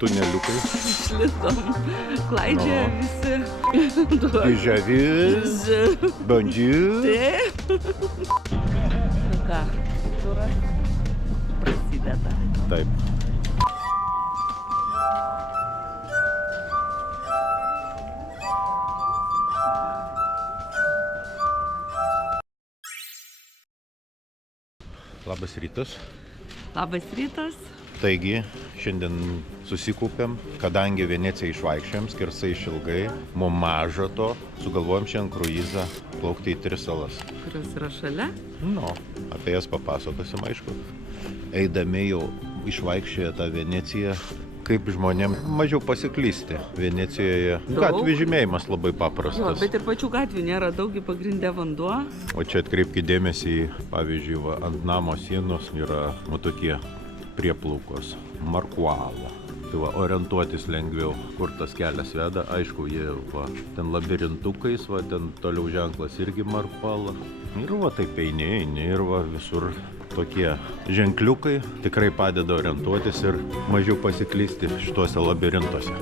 tuneliukai. Išlindom, klaidžioja visi. Didžiavis, bandžiu. Ką, turas prasideda. Taip. Labas rytas. Labas rytas. Taigi, šiandien susikaupėm, kadangi Veneciją išvaikščiojom, skersai išilgai, mum maža to, sugalvojom šiandien kruizą plaukti į 3 salas. Kurios yra šalia? Apie jas papasakosim, aišku. Eidami jau išvaikščioję tą Veneciją, kaip žmonėm mažiau pasiklysti. Venecijoje gatvių žymėjimas labai paprastas. Bet ir pačių gatvių nėra, daugi pagrindė vanduo. O čia atkreipkite dėmesį, pavyzdžiui, ant namo sienos yra tokie prieplaukos, markualo. Tai orientuotis lengviau, kur tas kelias veda. Aišku, jie ten labirintukais, ten toliau ženklas irgi markualo. Ir taip eini ir visur tokie ženkliukai tikrai padeda orientuotis ir mažiau pasiklysti šituose labirintuose.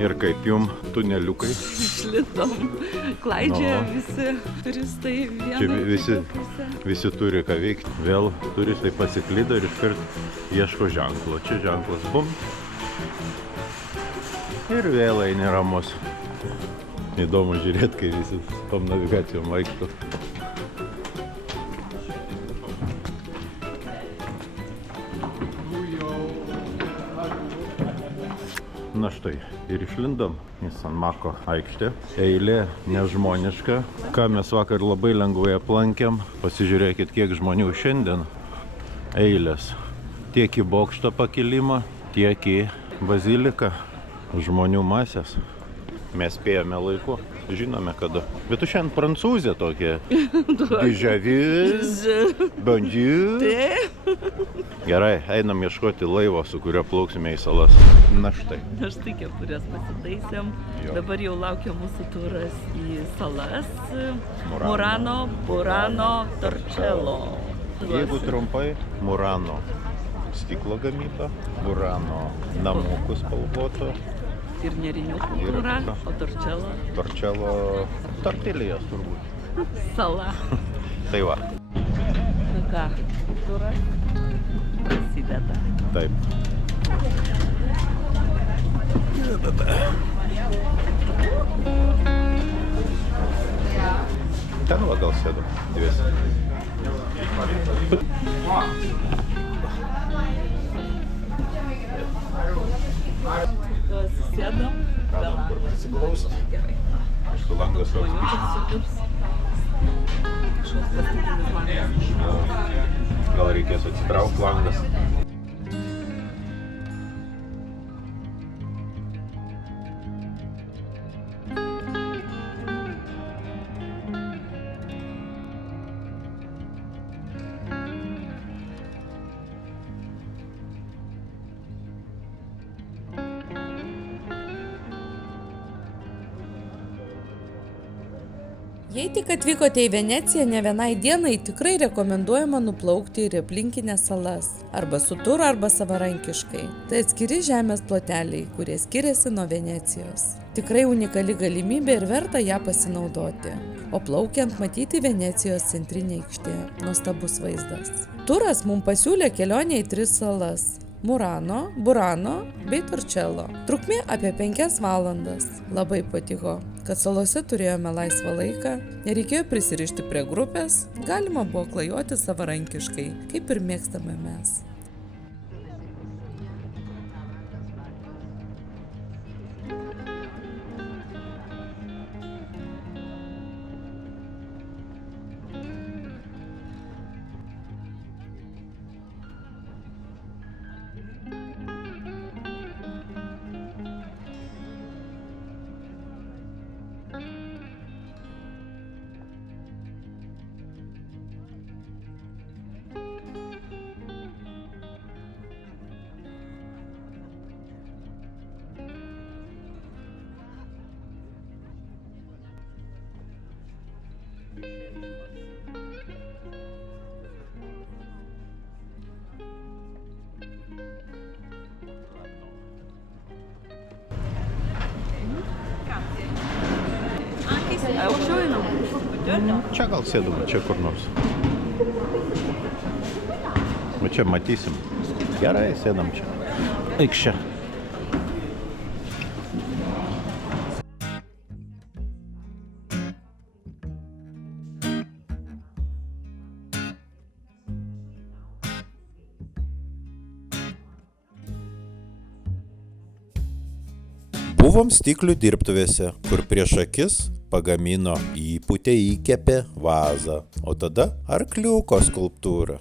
Ir kaip jum tuneliukai? Išlindom, klaidžioja visi turistai vieną pusę. Visi turi ką veikti. Vėl turistai pasiklydo ir iškart ieško ženklo. Čia ženklas bum. Ir vėl eini ramus. Įdomu žiūrėti, kai visi tom navigacijom vaikšto. Na štai, ir išlindom į San Marco aikštę. Eilė nežmoniška. Ką mes vakar labai lengvai aplankėm. Pasižiūrėkit, kiek žmonių šiandien. Eilės. Tiek į bokšto pakilimą, tiek į baziliką. Žmonių masės. Mes spėjome laiku. Žinome kada. Bet tu šiandien prancūzė tokia. Didžiavis, bandžiu. Gerai, einam ieškoti laivo, su kurio plauksime į salas. Na štai. Na štai kepurės pasitaisėm. Dabar jau laukia mūsų turas į salas. Murano, Burano, Torcello. Jeigu trumpai, Murano stiklo gamyba, Burano namukų spalvoto. Ir nėrinių kultūra, o Torcello? Torcello tortilijas turbūt. Sala. Tai va. Na ką, turas prasideda. Taip. Ten va gal sėdam dviesi. Sėdam. Galim kur pasiklausot. Aš su langas toks. Kažkoks plastikinis langas. Gal reikės atsitraukti langas. Jei tik atvykote į Veneciją ne vienai dienai, tikrai rekomenduojama nuplaukti ir aplinkinės salas. Arba su turu, arba savarankiškai. Tai atskiri žemės ploteliai, kurie skiriasi nuo Venecijos. Tikrai unikali galimybė ir verta ją pasinaudoti. O plaukiant matyti Venecijos centrinė aikštė. Nuostabus vaizdas. Turas mums pasiūlė kelionę į 3 salas. Murano, Burano bei Torčelo. Trukmė apie 5 valandas. Labai patiko, kad salose turėjome laisvą laiką, nereikėjo prisirišti prie grupės, galima buvo klajoti savarankiškai, kaip ir mėgstame mes. Aukščiau einam. Čia gal sėdame, čia kur nors. O čia matysim. Gerai, sėdam čia. Eik čia. Buvom stiklių dirbtuvėse, kur prieš akis pagamino įpūtę įkepė vazą, o tada arkliuko skulptūrą.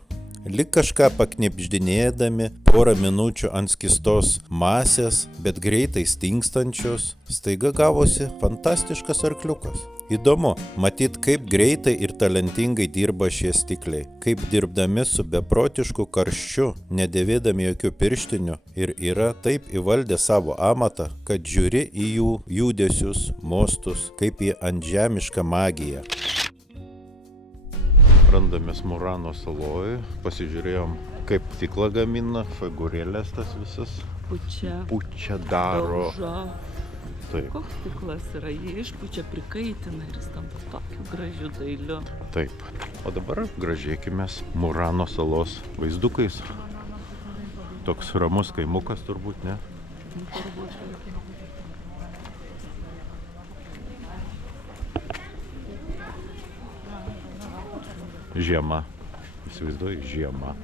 Lyg kažką paknipždinėdami, porą minučių ant skystos masės, bet greitai stingstančios, staiga gavosi fantastiškas arkliukas. Įdomu, matyt, kaip greitai ir talentingai dirba šie stikliai, kaip dirbdami su beprotišku karščiu, nedėvėdami jokių pirštinių ir yra taip įvaldę savo amatą, kad žiūri į jų judesius, mostus, kaip į antžemišką magiją. Randamės Murano saloj, pasižiūrėjom, kaip stiklą gamina, figūrėlės tas visas. Pučia daro. Daužo. Taip, Koks stiklas yra, jį išpučia, prikaitina ir jis tampa tokiu gražiu dailiu. taip. O dabar gražėkimės Murano salos vaizdukais. Toks ramus kaimukas turbūt, ne? Žiema. Įsivaizduoju, žiema.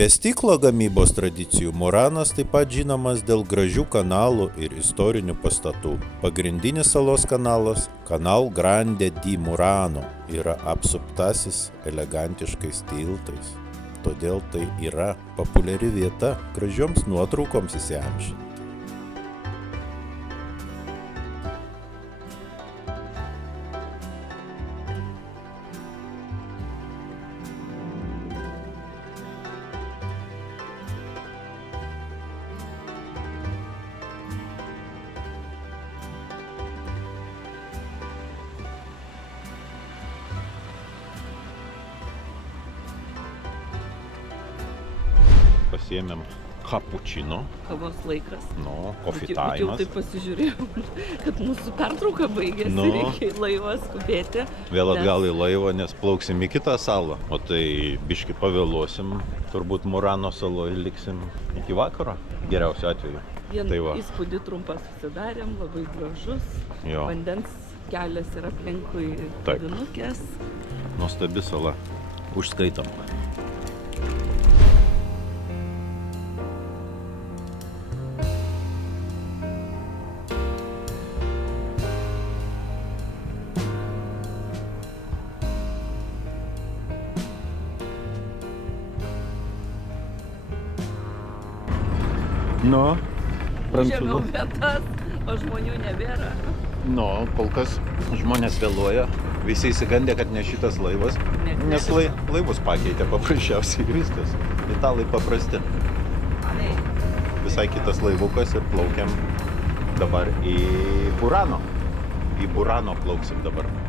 Be stiklo gamybos tradicijų Muranas taip pat žinomas dėl gražių kanalų ir istorinių pastatų. Pagrindinis salos kanalas, Canal Grande di Murano, yra apsuptasis elegantiškais tiltais. Todėl tai yra populiari vieta gražioms nuotraukoms įsiamžinti. Pasiėmėm kapučino, Kavos laikas. coffee Bet jau time'as. taip pasižiūrėjau, kad mūsų pertrauka baigėsi, reikia į laivą skubėti. Vėl atgal į laivą, nes plauksim į kitą salą. O tai biški pavėluosim, turbūt Murano saloje liksim iki vakaro, geriausiu atveju. Vien Tai va. įspūdį trumpą susidarėm, labai gražus. Jo. Vandens kelias yra aplinkui Taip. kavinukės. Nuostabi sala. Užskaitom. Žemiau vietas, o žmonių nebėra. Kol kas žmonės vėluoja. Visi įsigandė, kad ne šitas laivas. Nes laivus pakeitė paprasčiausiai viskas. Italai paprasti. Visai kitas laivukas ir plaukiam dabar į Murano. į Burano plauksim dabar.